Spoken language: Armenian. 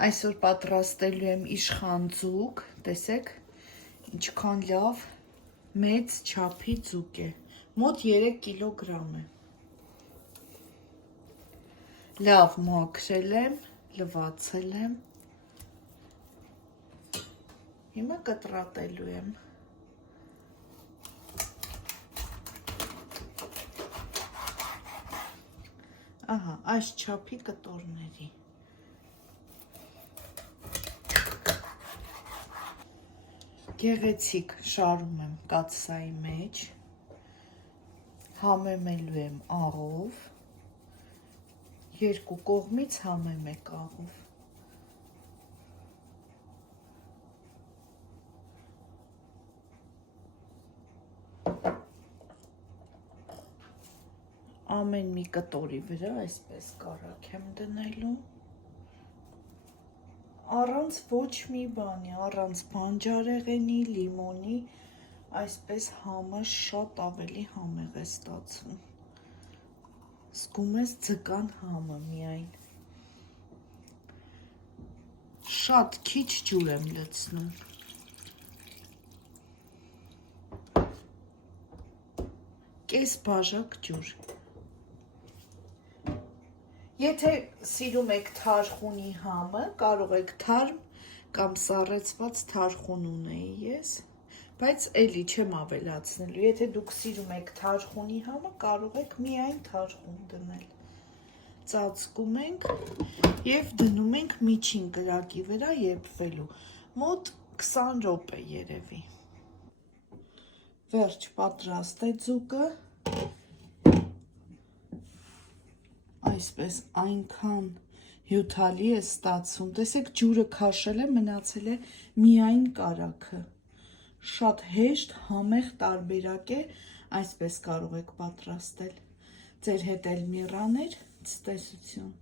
Այսօր պատրաստելու եմ իշխան ձուկ, տեսեք, ինչքան լավ մեծ չափի ձուկ է, մոտ 3 կիլոգրամ է։ Լավ մաքրել եմ, լվացել եմ, հիմա կտրատելու եմ։ Ահա, այս չափի կտորների։ Գեղեցիկ շարում եմ կաթսայի մեջ, համեմելու եմ աղով, երկու կողմից համեմեք աղով։ Ամեն մի կտորի վրա այսպես կարագ եմ դնելու, առանց ոչ մի բանի, առանց բանջարեղենի, լիմոնի, այսպես համը շատ ավելի համեղ է ստացվում։ Զգում ես ձկան համը միայն։ Շատ քիչ ջուր եմ լցնում։ Կես բաժակ ջուր։ Եթե սիրում եք թարխունի համը, կարող եք թարմ կամ սառեցված թարխուն ունեի ես, բայց էլի չեմ ավելացնելու։ Եթե դուք սիրում եք թարխունի համը, կարող եք միայն թարխուն դնել։ Ծածկում ենք և դնում ենք միջին կրակի վրա եփվելու, մոտ 20 րոպե երևի։ Վերջ, պատրաստ է ձուկը։ Այսպես այնքան հյութալի է ստացվում, տեսեք ջուրը քաշել է, մնացել է միայն կարագը, շատ հեշտ համեղ տարբերակ է, այսպես կարող եք պատրաստել, ձեր հետ էլ մի ռաներ, ցտեսություն։